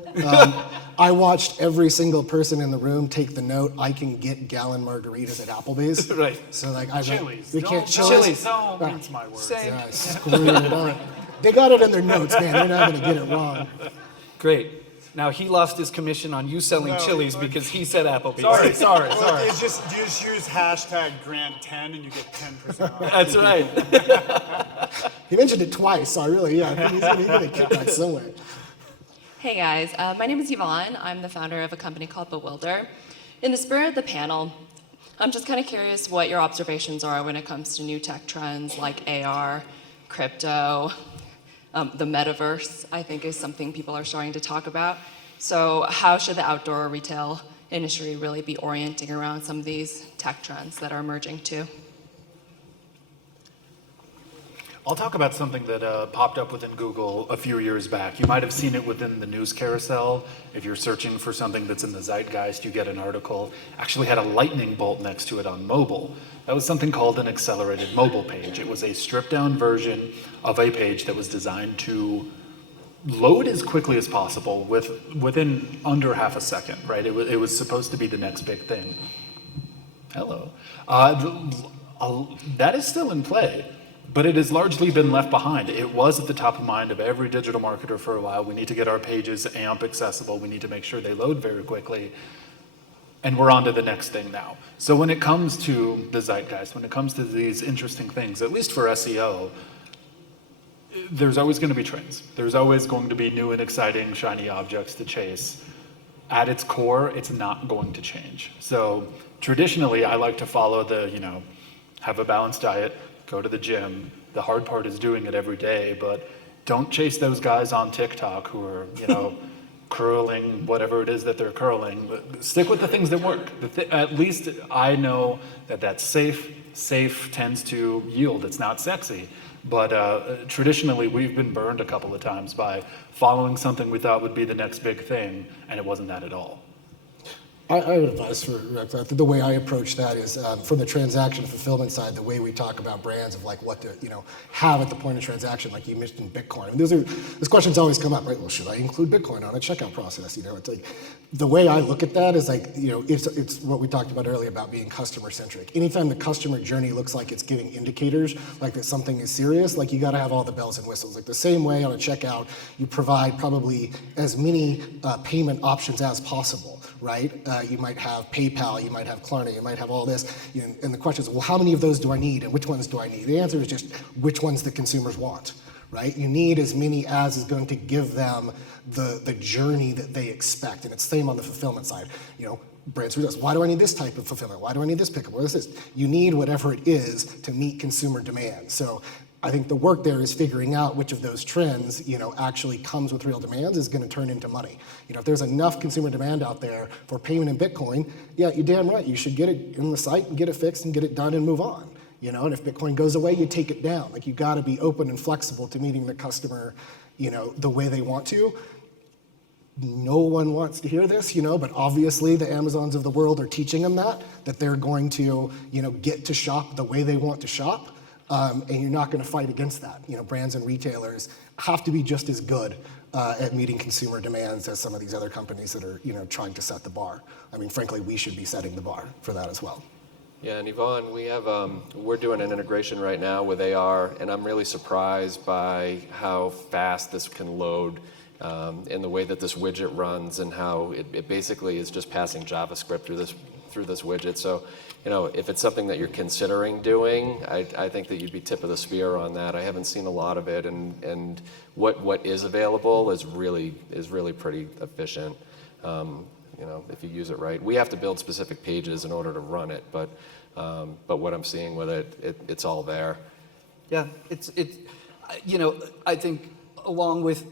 I watched every single person in the room take the note, I can get gallon margaritas at Applebee's. Right. So Chili's. we can't Chili's. Don't mince my words. Same. Yeah, screw it. All right. They got it in their notes, man. They're not going to get it wrong. Great. Now he lost his commission on you selling Chili's because he said Applebee's. Sorry. Well, you just use hashtag Grant10 and you get 10% off. That's right. He mentioned it twice, so he's going to get a kickback somewhere. Hey guys, my name is Yvonne. I'm the founder of a company called Bewilder. In the spirit of the panel, I'm just kind of curious what your observations are when it comes to new tech trends like AR, crypto, the metaverse, I think is something people are starting to talk about. So how should the outdoor retail industry really be orienting around some of these tech trends that are emerging too? I'll talk about something that popped up within Google a few years back. You might have seen it within the news carousel. If you're searching for something that's in the zeitgeist, you get an article. Actually had a lightning bolt next to it on mobile. That was something called an accelerated mobile page. It was a stripped down version of a page that was designed to load as quickly as possible within under half a second, right? It was supposed to be the next big thing. Hello. That is still in play. But it has largely been left behind. It was at the top of mind of every digital marketer for a while. We need to get our pages AMP accessible. We need to make sure they load very quickly. And we're on to the next thing now. So when it comes to the zeitgeist, when it comes to these interesting things, at least for SEO, there's always going to be trends. There's always going to be new and exciting, shiny objects to chase. At its core, it's not going to change. So traditionally, I like to follow the, have a balanced diet, go to the gym. The hard part is doing it every day, but don't chase those guys on TikTok who are, curling whatever it is that they're curling. Stick with the things that work. At least I know that that's safe. Safe tends to yield. It's not sexy, but traditionally we've been burned a couple of times by following something we thought would be the next big thing, and it wasn't that at all. I have advice for the way I approach that is from the transaction fulfillment side, the way we talk about brands of what to have at the point of transaction, like you mentioned Bitcoin. I mean, these questions always come up, right? Well, should I include Bitcoin on a checkout process? It's like the way I look at that is it's what we talked about earlier about being customer centric. Anytime the customer journey looks like it's giving indicators like that something is serious, you got to have all the bells and whistles. Like the same way on a checkout, you provide probably as many payment options as possible, right? You might have PayPal, you might have Klarna, you might have all this, and the question is, well, how many of those do I need, and which ones do I need? The answer is just which ones the consumers want, right? You need as many as is going to give them the journey that they expect, and it's the same on the fulfillment side. Brands realize, why do I need this type of fulfillment? Why do I need this pickup? What is this? You need whatever it is to meet consumer demand. So I think the work there is figuring out which of those trends, actually comes with real demands, is going to turn into money. If there's enough consumer demand out there for payment in Bitcoin, yeah, you're damn right. You should get it in the site and get it fixed and get it done and move on. And if Bitcoin goes away, you take it down. You got to be open and flexible to meeting the customer, the way they want to. No one wants to hear this, but obviously the Amazons of the world are teaching them that they're going to, get to shop the way they want to shop. and you're not going to fight against that. Brands and retailers have to be just as good at meeting consumer demands as some of these other companies that are, trying to set the bar. I mean, frankly, we should be setting the bar for that as well. Yeah, and Yvonne, we're doing an integration right now with AR, and I'm really surprised by how fast this can load in the way that this widget runs, and how it basically is just passing JavaScript through this widget. So, if it's something that you're considering doing, I think that you'd be tip of the spear on that. I haven't seen a lot of it, and what is available is really pretty efficient. If you use it right. We have to build specific pages in order to run it, but what I'm seeing with it's all there. Yeah, I think along with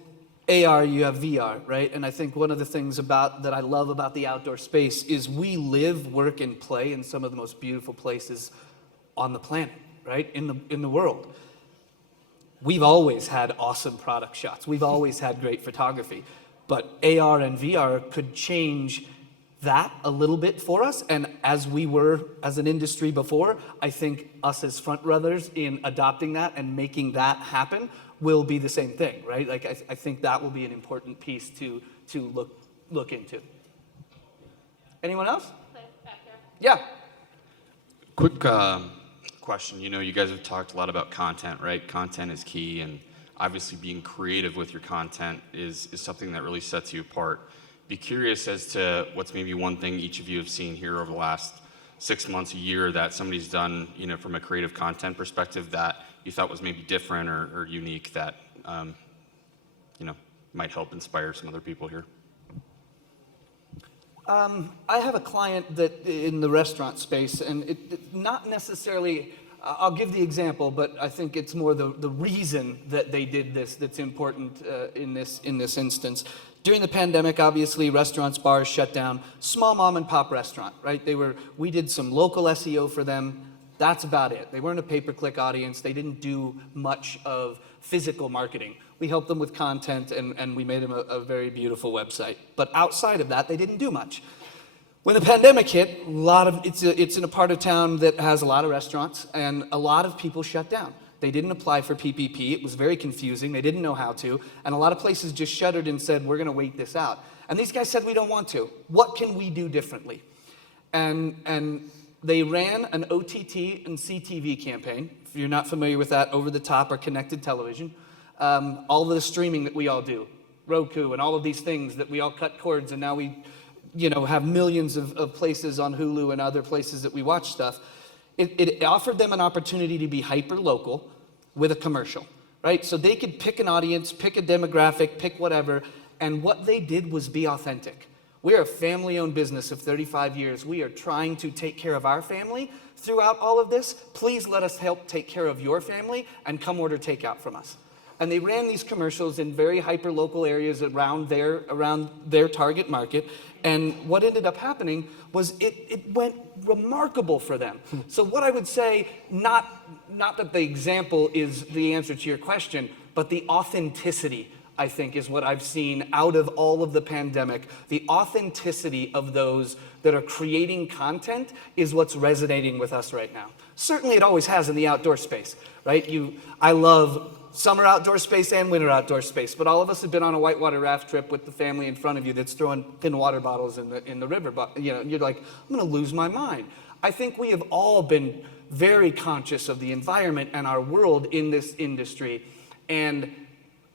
AR, you have VR, right? And I think one of the things that I love about the outdoor space is we live, work, and play in some of the most beautiful places on the planet, right? In the world. We've always had awesome product shots. We've always had great photography. But AR and VR could change that a little bit for us. And as we were as an industry before, I think us as front runners in adopting that and making that happen will be the same thing, right? Like I think that will be an important piece to look into. Anyone else? Yeah. Quick question. You guys have talked a lot about content, right? Content is key, and obviously being creative with your content is something that really sets you apart. Be curious as to what's maybe one thing each of you have seen here over the last 6 months, a year, that somebody's done, from a creative content perspective that you thought was maybe different or unique that, might help inspire some other people here. I have a client that in the restaurant space, and it not necessarily, I'll give the example, but I think it's more the reason that they did this that's important in this instance. During the pandemic, obviously, restaurants, bars shut down. Small mom and pop restaurant, right? We did some local SEO for them. That's about it. They weren't a pay-per-click audience. They didn't do much of physical marketing. We helped them with content, and we made them a very beautiful website. But outside of that, they didn't do much. When the pandemic hit, it's in a part of town that has a lot of restaurants, and a lot of people shut down. They didn't apply for PPP. It was very confusing. They didn't know how to, and a lot of places just shuttered and said, we're going to wait this out. And these guys said, we don't want to. What can we do differently? And they ran an OTT and CTV campaign. If you're not familiar with that, over the top or connected television. All of the streaming that we all do, Roku and all of these things that we all cut cords, and now we have millions of places on Hulu and other places that we watch stuff. It offered them an opportunity to be hyper-local with a commercial, right? So they could pick an audience, pick a demographic, pick whatever, and what they did was be authentic. We're a family-owned business of 35 years. We are trying to take care of our family throughout all of this. Please let us help take care of your family and come order takeout from us. And they ran these commercials in very hyper-local areas around their target market. And what ended up happening was it went remarkable for them. So what I would say, not that the example is the answer to your question, but the authenticity, I think, is what I've seen out of all of the pandemic. The authenticity of those that are creating content is what's resonating with us right now. Certainly it always has in the outdoor space, right? I love summer outdoor space and winter outdoor space, but all of us have been on a whitewater raft trip with the family in front of you that's throwing thin water bottles in the river. But you're like, I'm going to lose my mind. I think we have all been very conscious of the environment and our world in this industry, and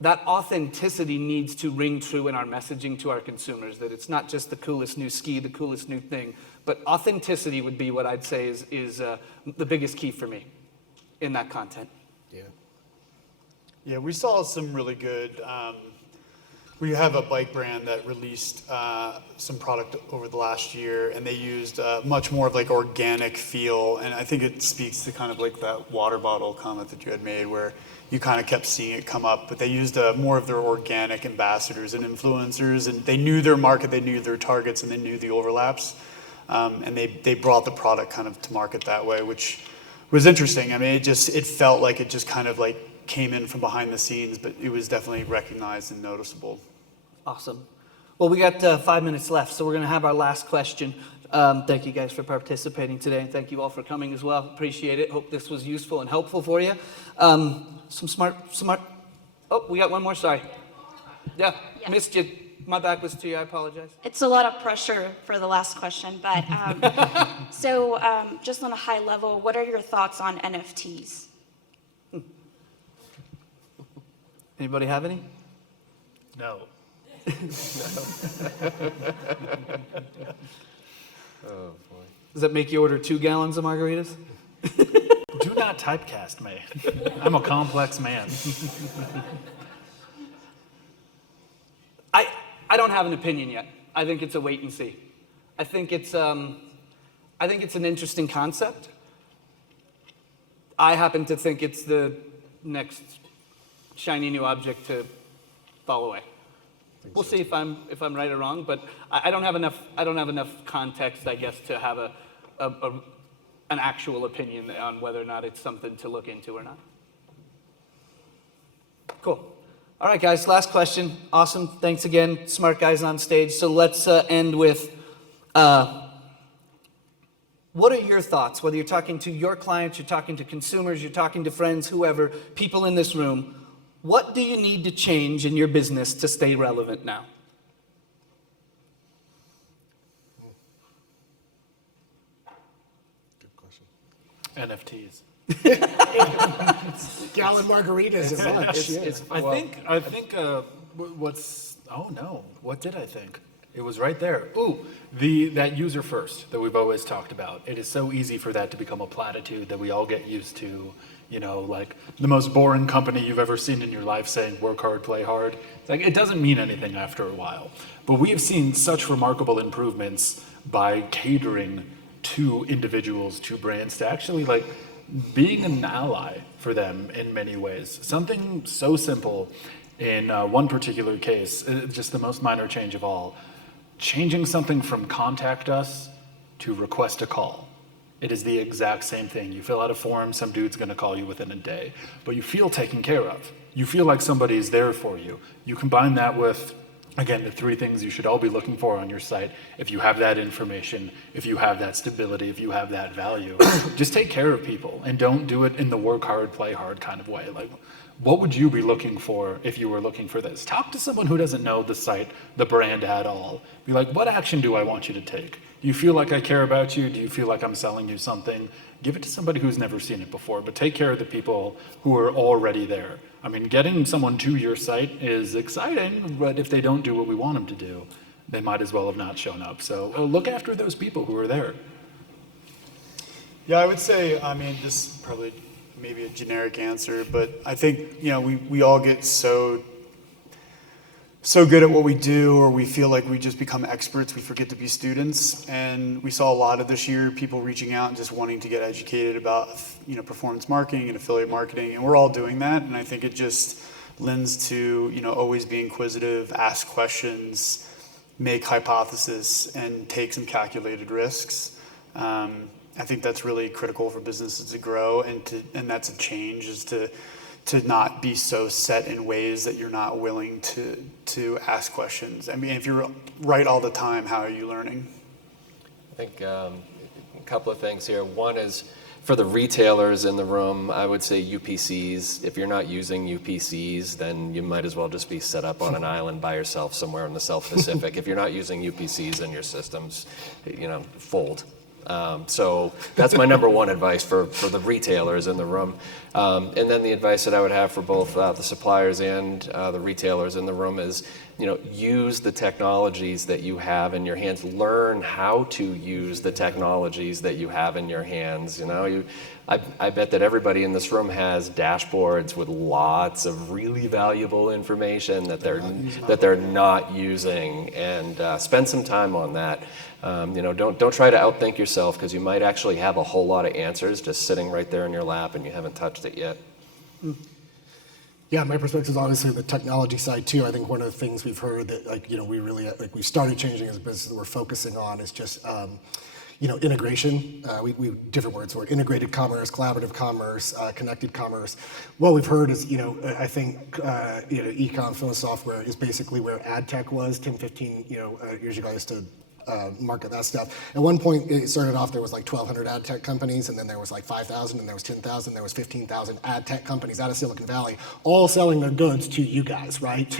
that authenticity needs to ring true in our messaging to our consumers, that it's not just the coolest new ski, the coolest new thing, but authenticity would be what I'd say is the biggest key for me in that content. Yeah, we saw some really good, we have a bike brand that released some product over the last year, and they used much more of like organic feel, and I think it speaks to kind of like that water bottle comment that you had made where you kind of kept seeing it come up, but they used more of their organic ambassadors and influencers, and they knew their market, they knew their targets, and they knew the overlaps, and they brought the product kind of to market that way, which was interesting. I mean, it felt like it just kind of like came in from behind the scenes, but it was definitely recognized and noticeable. Awesome. Well, we got 5 minutes left, so we're going to have our last question. Thank you guys for participating today, and thank you all for coming as well. Appreciate it. Hope this was useful and helpful for you. Some smart. Oh, we got one more. Sorry. Yeah, missed you. My back was to you. I apologize. It's a lot of pressure for the last question, but just on a high level, what are your thoughts on NFTs? Anybody have any? No. Oh, boy. Does that make you order 2 gallons of margaritas? Do not typecast me. I'm a complex man. I don't have an opinion yet. I think it's a wait and see. I think it's an interesting concept. I happen to think it's the next shiny new object to fall away. We'll see if I'm right or wrong, but I don't have enough context, I guess, to have an actual opinion on whether or not it's something to look into or not. Cool. All right, guys, last question. Awesome. Thanks again. Smart guys on stage. So let's end with, what are your thoughts? Whether you're talking to your clients, you're talking to consumers, you're talking to friends, whoever, people in this room, what do you need to change in your business to stay relevant now? Good question. NFTs. Gallon margaritas at lunch. I think oh no, what did I think? It was right there. Ooh, that user first that we've always talked about. It is so easy for that to become a platitude that we all get used to. You know, like the most boring company you've ever seen in your life saying work hard, play hard. It's like, it doesn't mean anything after a while. But we have seen such remarkable improvements by catering to individuals, to brands, to actually like being an ally for them in many ways. Something so simple in one particular case, just the most minor change of all, changing something from contact us to request a call. It is the exact same thing. You fill out a form, some dude's gonna call you within a day, but you feel taken care of. You feel like somebody is there for you. You combine that with, again, the 3 things you should all be looking for on your site. If you have that information, if you have that stability, if you have that value, just take care of people and don't do it in the work hard, play hard kind of way. Like, what would you be looking for if you were looking for this? Talk to someone who doesn't know the site, the brand at all. Be like, what action do I want you to take? Do you feel like I care about you? Do you feel like I'm selling you something? Give it to somebody who's never seen it before, but take care of the people who are already there. I mean, getting someone to your site is exciting, but if they don't do what we want them to do, they might as well have not shown up. So look after those people who are there. Yeah, I would say, I mean, this is probably maybe a generic answer, but I think, you know, we all get so good at what we do, or we feel like we just become experts, we forget to be students. And we saw a lot of this year, people reaching out and just wanting to get educated about, you know, performance marketing and affiliate marketing, and we're all doing that. And I think it just lends to, you know, always be inquisitive, ask questions, make hypotheses, and take some calculated risks. I think that's really critical for businesses to grow, and that's a change, is to not be so set in ways that you're not willing to ask questions. I mean, if you're right all the time, how are you learning? I think a couple of things here. One is, for the retailers in the room, I would say UPCs. If you're not using UPCs, then you might as well just be set up on an island by yourself somewhere in the South Pacific. If you're not using UPCs, then your systems, you know, fold. So that's my number one advice for the retailers in the room. And then the advice that I would have for both the suppliers and the retailers in the room is, you know, use the technologies that you have in your hands. Learn how to use the technologies that you have in your hands. You know, I bet that everybody in this room has dashboards with lots of really valuable information that they're not using, and spend some time on that. You know, don't try to outthink yourself, because you might actually have a whole lot of answers just sitting right there in your lap and you haven't touched it yet. Yeah, my perspective is obviously the technology side too. I think one of the things we've heard that, like, you know, we really, like, we started changing as a business that we're focusing on is just, you know, integration. We different words for it: integrated commerce, collaborative commerce, connected commerce. What we've heard is, you know, I think, you know, e-com film software is basically where ad tech was 10, 15, you know, years ago. I used to market that stuff. At one point, it started off, there was like 1,200 ad tech companies, and then there was like 5,000, and there was 10,000, there was 15,000 ad tech companies out of Silicon Valley, all selling their goods to you guys, right?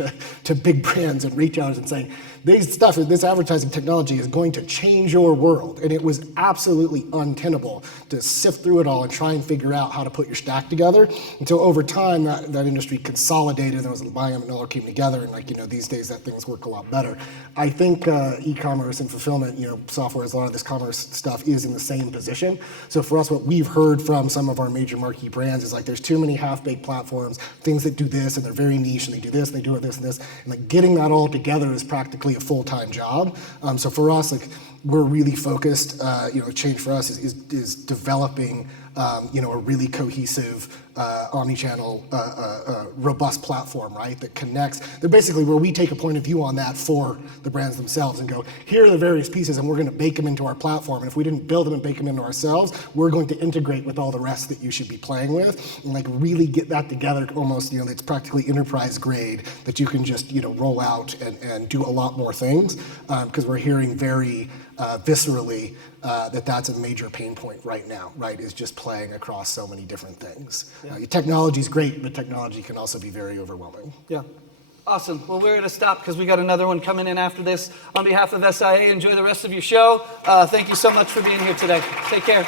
To big brands and retailers and saying, this advertising technology is going to change your world. And it was absolutely untenable to sift through it all and try and figure out how to put your stack together. And so over time, that industry consolidated, and there was a buy and all came together, and these days that things work a lot better. I think e-commerce and fulfillment, software, as a lot of this commerce stuff is in the same position. So for us, what we've heard from some of our major marquee brands is like there's too many half-baked platforms, things that do this, and they're very niche, and they do this, and they do this and this, and like getting that all together is practically a full-time job. So for us, like we're really focused. Change for us is developing a really cohesive, omni-channel, robust platform, right? That connects. They're basically where we take a point of view on that for the brands themselves and go, here are the various pieces, and we're going to bake them into our platform. And if we didn't build them and bake them into ourselves, we're going to integrate with all the rest that you should be playing with, and like really get that together. Almost, it's practically enterprise grade that you can just roll out and do a lot more things, because we're hearing very viscerally that's a major pain point right now, right, is just playing across so many different things. Technology is great, but technology can also be very overwhelming. Yeah. Awesome. Well, we're going to stop because we got another one coming in after this. On behalf of SIA, enjoy the rest of your show. Thank you so much for being here today. Take care.